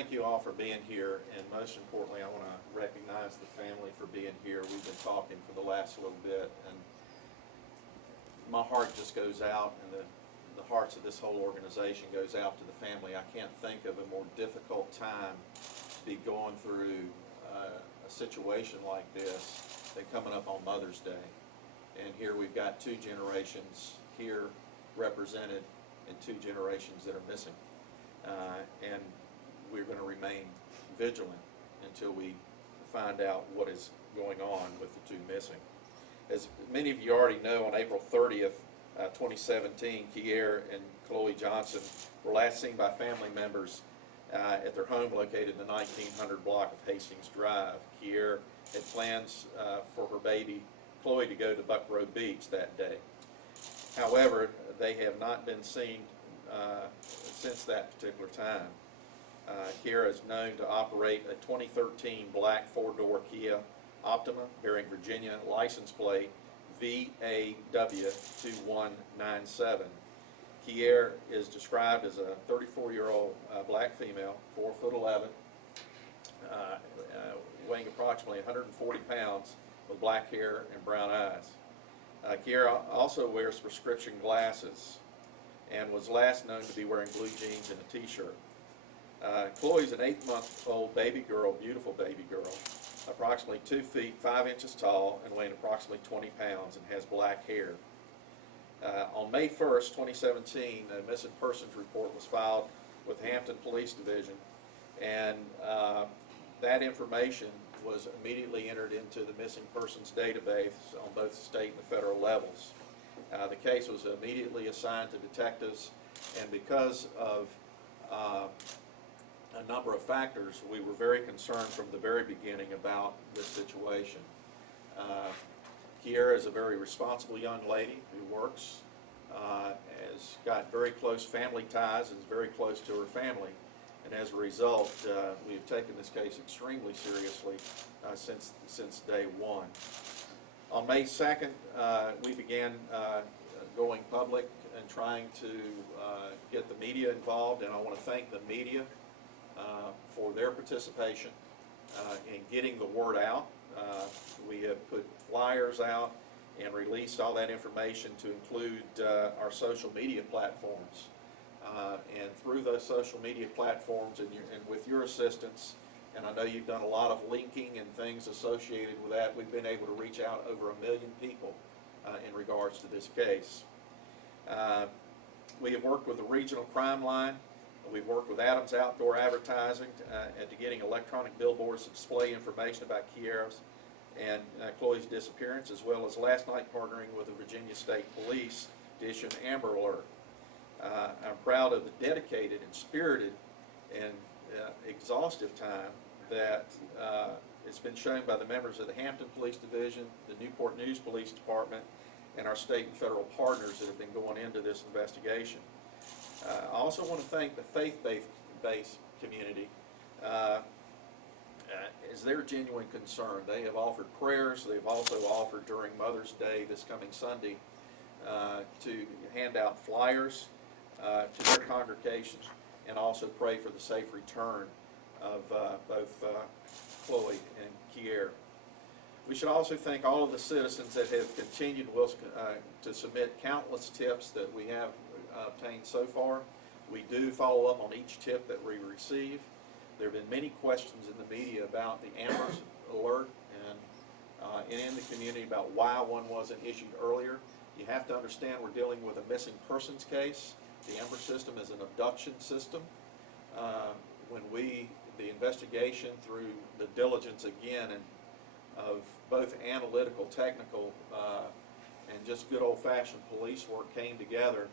thank you all for being here, and most importantly, I want to recognize the family for being here. We've been talking for the last little bit, and my heart just goes out, and the hearts of this whole organization goes out to the family. I can't think of a more difficult time to be going through a situation like this than coming up on Mother's Day. And here we've got two generations here represented and two generations that are missing. And we're going to remain vigilant until we find out what is going on with the two missing. As many of you already know, on April 30th, 2017, Kier and Chloe Johnson were last seen by family members at their home located in the 1900 block of Hastings Drive. Kier had plans for her baby Chloe to go to Buckroe Beach that day. However, they have not been seen since that particular time. Kier is known to operate a 2013 black four-door Kia Optima bearing Virginia license plate VAW2197. Kier is described as a 34-year-old black female, 4'11", weighing approximately 140 pounds, with black hair and brown eyes. Kier also wears prescription glasses and was last known to be wearing blue jeans and a t-shirt. Chloe's an 8-month-old baby girl, beautiful baby girl, approximately 2 feet 5 inches tall and weighing approximately 20 pounds, and has black hair. On May 1st, 2017, a missing persons report was filed with Hampton Police Division, and that information was immediately entered into the missing persons database on both the state and the federal levels. The case was immediately assigned to detectives, and because of a number of factors, we were very concerned from the very beginning about this situation. Kiera is a very responsible young lady who works, has got very close family ties, and is very close to her family. And as a result, we've taken this case extremely seriously since day one. On May 2nd, we began going public and trying to get the media involved, and I want to thank the media for their participation in getting the word out. We have put flyers out and released all that information to include our social media platforms. And through those social media platforms and with your assistance, and I know you've done a lot of linking and things associated with that, we've been able to reach out over 1 million people in regards to this case. We have worked with the Regional Crime Line. We've worked with Adams Outdoor Advertising to getting electronic billboards to display information about Kiera's and Chloe's disappearance, as well as last night partnering with the Virginia State Police to issue an Amber Alert. I'm proud of the dedicated and spirited and exhaustive time that it's been shown by the members of the Hampton Police Division, the Newport News Police Department, and our state and federal partners that have been going into this investigation. I also want to thank the faith-based community as their genuine concern. They have offered prayers. They've also offered during Mother's Day this coming Sunday to hand out flyers to their congregations and also pray for the safe return of both Chloe and Kier. We should also thank all of the citizens that have continued to submit countless tips that we have obtained so far. We do follow up on each tip that we receive. There have been many questions in the media about the Amber Alert and in the community about why one wasn't issued earlier. You have to understand we're dealing with a missing persons case. The Amber system is an abduction system. When the investigation through the diligence again and of both analytical, technical, and just good old-fashioned police work came together,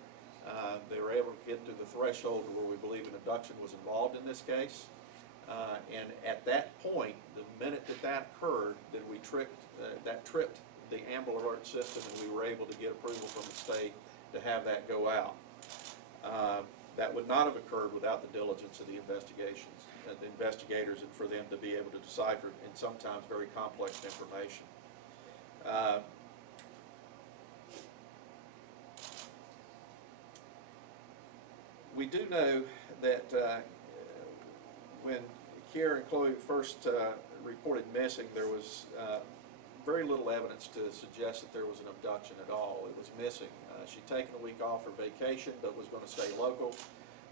they were able to get to the threshold where we believe an abduction was involved in this case. And at that point, the minute that occurred, then that tripped the Amber Alert system, and we were able to get approval from the state to have that go out. That would not have occurred without the diligence of the investigators, and for them to be able to decipher and sometimes very complex information. We do know that when Kiera and Chloe first reported missing, there was very little evidence to suggest that there was an abduction at all. It was missing. She'd taken a week off for vacation, but was going to stay local.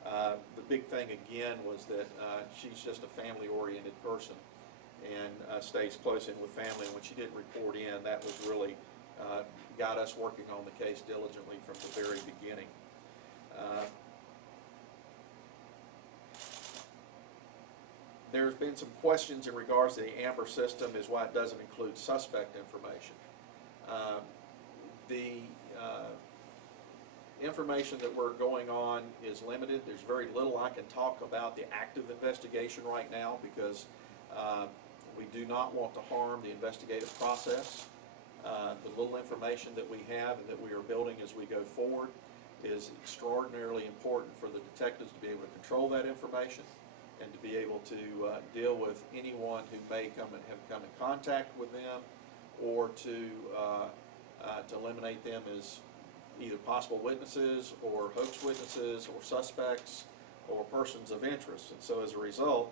The big thing again was that she's just a family-oriented person and stays close in with family. And when she didn't report in, that was really got us working on the case diligently from the very beginning. There's been some questions in regards to the AMBER system as why it doesn't include suspect information. The information that we're going on is limited. There's very little I can talk about the active investigation right now because we do not want to harm the investigative process. The little information that we have and that we are building as we go forward is extraordinarily important for the detectives to be able to control that information and to be able to deal with anyone who may have come in contact with them, or to eliminate them as either possible witnesses or hoax witnesses or suspects or persons of interest. And so as a result,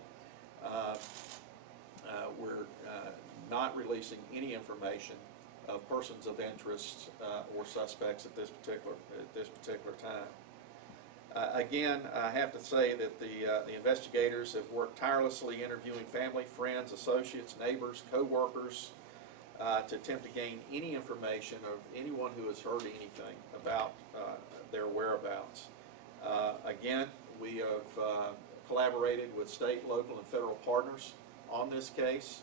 we're not releasing any information of persons of interest or suspects at this particular time. Again, I have to say that the investigators have worked tirelessly interviewing family, friends, associates, neighbors, co-workers to attempt to gain any information of anyone who has heard anything about their whereabouts. Again, we have collaborated with state, local, and federal partners on this case.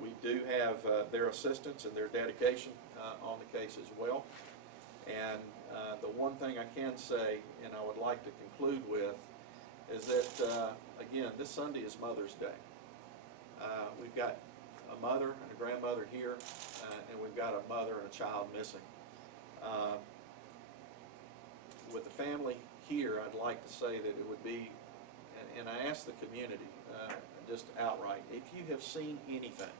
We do have their assistance and their dedication on the case as well. And the one thing I can say, and I would like to conclude with, is that, again, this Sunday is Mother's Day. We've got a mother and a grandmother here, and we've got a mother and a child missing. With the family here, I'd like to say that it would be, and I ask the community just outright, if you have seen anything,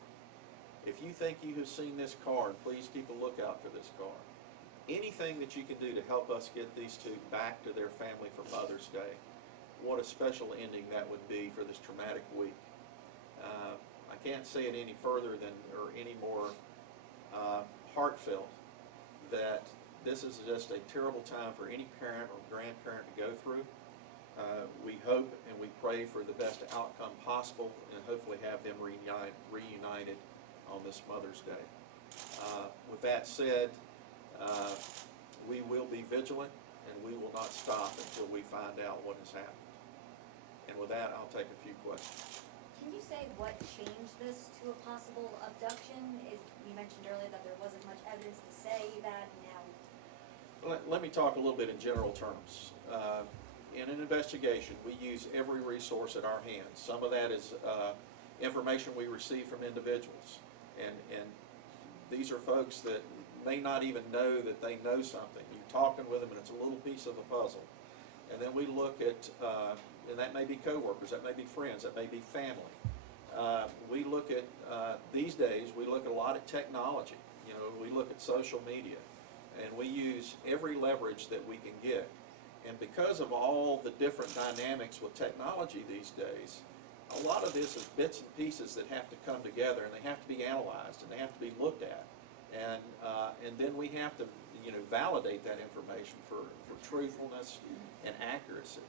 if you think you have seen this card, please keep a lookout for this card. Anything that you can do to help us get these two back to their family for Mother's Day, what a special ending that would be for this traumatic week. I can't say it any further than, or any more heartfelt, that this is just a terrible time for any parent or grandparent to go through. We hope and we pray for the best outcome possible and hopefully have them reunited on this Mother's Day. With that said, we will be vigilant and we will not stop until we find out what has happened. And with that, I'll take a few questions. Can you say what changed this to a possible abduction? You mentioned earlier that there wasn't much evidence to say that now. Let me talk a little bit in general terms. In an investigation, we use every resource at our hands. Some of that is information we receive from individuals. And these are folks that may not even know that they know something. You're talking with them and it's a little piece of a puzzle. And then we look at, and that may be coworkers, that may be friends, that may be family. We look at, these days, we look at a lot of technology. You know, we look at social media. And we use every leverage that we can get. And because of all the different dynamics with technology these days, a lot of this is bits and pieces that have to come together, and they have to be analyzed, and they have to be looked at. And then we have to, you know, validate that information for truthfulness and accuracy.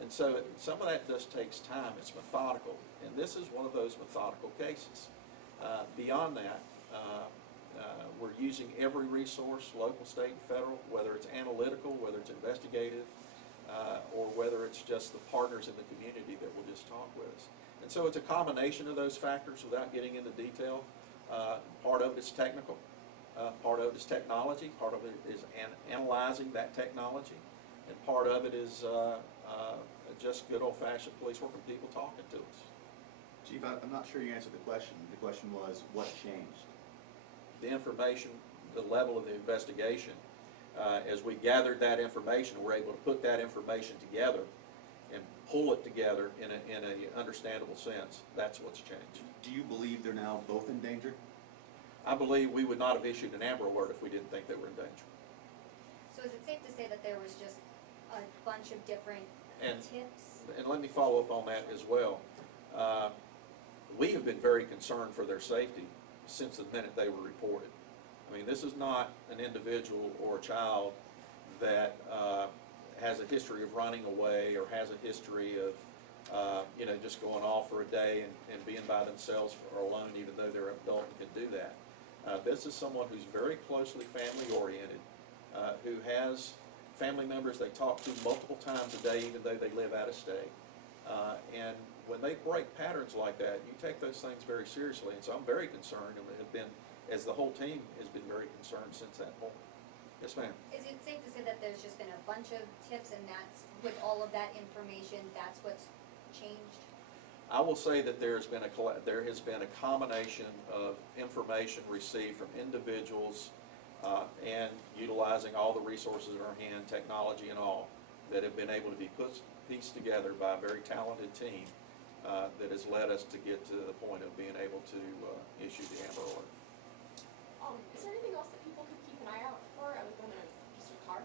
And so some of that just takes time. It's methodical. And this is one of those methodical cases. Beyond that, we're using every resource, local, state, and federal, whether it's analytical, whether it's investigative, or whether it's just the partners in the community that will just talk with us. And so it's a combination of those factors without getting into detail. Part of it is technical, part of it is technology, part of it is analyzing that technology, and part of it is just good old-fashioned police work and people talking to us. Chief, I'm not sure you answered the question. The question was, what changed? The information, the level of the investigation. As we gathered that information, we're able to put that information together and pull it together in an understandable sense. That's what's changed. Do you believe they're now both in danger? I believe we would not have issued an AMBER alert if we didn't think they were in danger. So is it safe to say that there was just a bunch of different tips? and let me follow up on that as well. We have been very concerned for their safety since the minute they were reported. I mean, this is not an individual or a child that has a history of running away or has a history of, just going off for a day and being by themselves or alone, even though they're an adult and can do that. This is someone who's very closely family oriented, who has family members they talk to multiple times a day, even though they live out of state. And when they break patterns like that, you take those things very seriously. And so I'm very concerned, and have been, as the whole team has been very concerned since that point. Yes, ma'am. Is it safe to say that there's just been a bunch of tips and that's, with all of that information, that's what's changed? I will say that there has been a combination of information received from individuals and utilizing all the resources in our hand, technology and all, that have been able to be pieced together by a very talented team that has led us to get to the point of being able to issue the Amber Alert. Is there anything else that people could keep an eye out for other than just a car?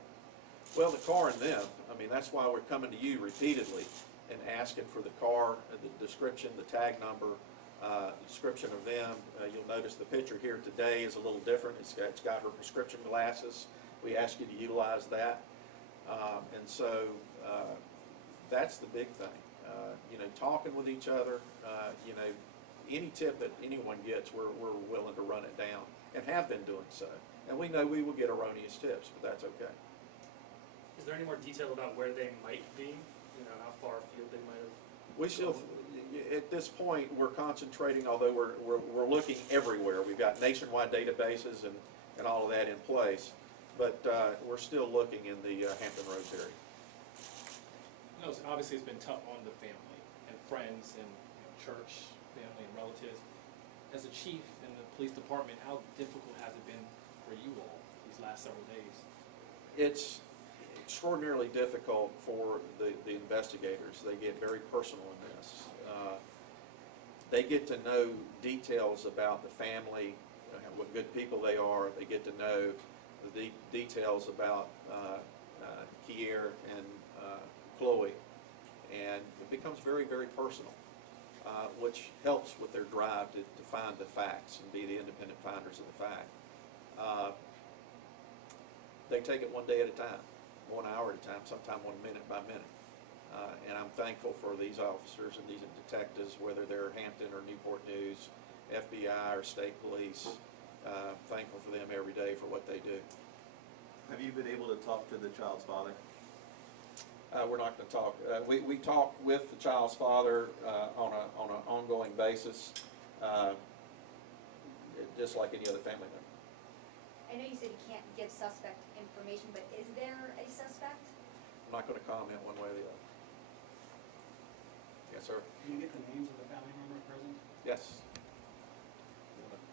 Well, the car and them, I mean, that's why we're coming to you repeatedly and asking for the car, the description, the tag number, description of them. You'll notice the picture here today is a little different. It's got her prescription glasses. We ask you to utilize that. And so that's the big thing. Talking with each other, any tip that anyone gets, we're willing to run it down and have been doing so. And we know we will get erroneous tips, but that's okay. Is there any more detail about where they might be? You know, how far afield they might have? We still, at this point, we're concentrating, although we're looking everywhere. We've got nationwide databases and all of that in place, but we're still looking in the Hampton Roads area. No, so obviously it's been tough on the family and friends and church, family and relatives. As a chief in the police department, how difficult has it been for you all these last several days? It's extraordinarily difficult for the investigators. They get very personal in this. They get to know details about the family, what good people they are. They get to know the details about Kier and Chloe, and it becomes very, very personal, which helps with their drive to find the facts and be the independent finders of the fact. They take it one day at a time, 1 hour at a time, sometimes 1 minute by minute. And I'm thankful for these officers and these detectives, whether they're Hampton or Newport News, FBI or state police. Thankful for them every day for what they do. Have you been able to talk to the child's father? We're not going to talk. We talk with the child's father on an ongoing basis, just like any other family member. I know you said you can't give suspect information, but is there a suspect? I'm not going to comment one way or the other. Yes, sir. Can you get the names of the family member present? Yes.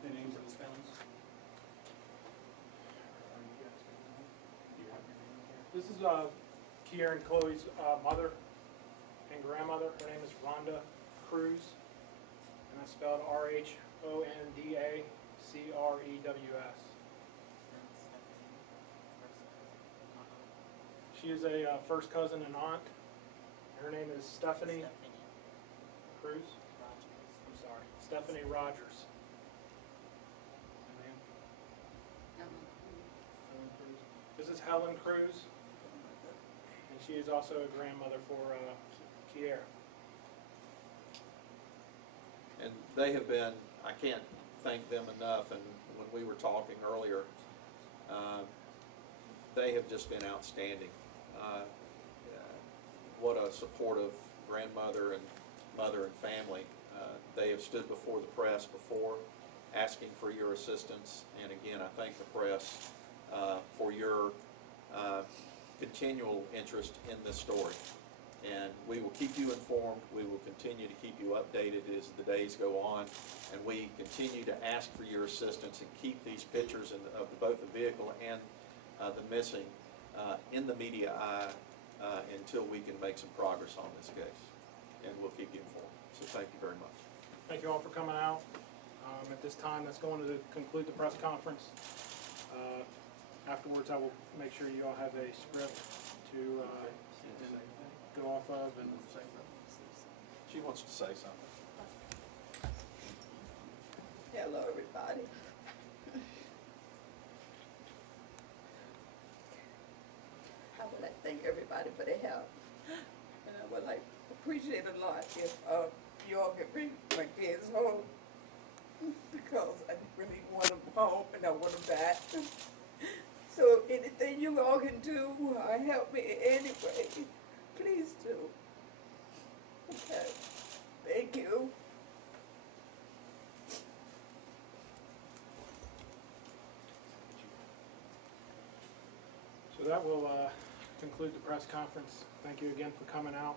The names of the spellings? Are you guys going to know? Do you have your name here? This is Kier and Chloe's mother and grandmother. Her name is Rhonda Cruz, and that's spelled RHONDACREWS. She is a first cousin and aunt. Her name is Stephanie Cruz. I'm sorry, Stephanie Rogers. Ma'am? Helen Cruz. This is Helen Cruz. And she is also a grandmother for Kier. And they have been, I can't thank them enough, and when we were talking earlier, they have just been outstanding. What a supportive grandmother and mother and family. They have stood before the press before, asking for your assistance, and again, I thank the press for your continual interest in this story. And we will keep you informed. We will continue to keep you updated as the days go on, and we continue to ask for your assistance and keep these pictures of both the vehicle and the missing in the media eye until we can make some progress on this case. And we'll keep you informed. So thank you very much. Thank you all for coming out. At this time, that's going to conclude the press conference. Afterwards, I will make sure you all have a script to go off of and She wants to say something. Hello, everybody. I would like to thank everybody for their help. And I would like appreciate a lot if you all could bring my kids home because I really want them home and I want them back. So anything you all can do, help me in any way, please do. Okay, thank you. So that will conclude the press conference. Thank you again for coming out.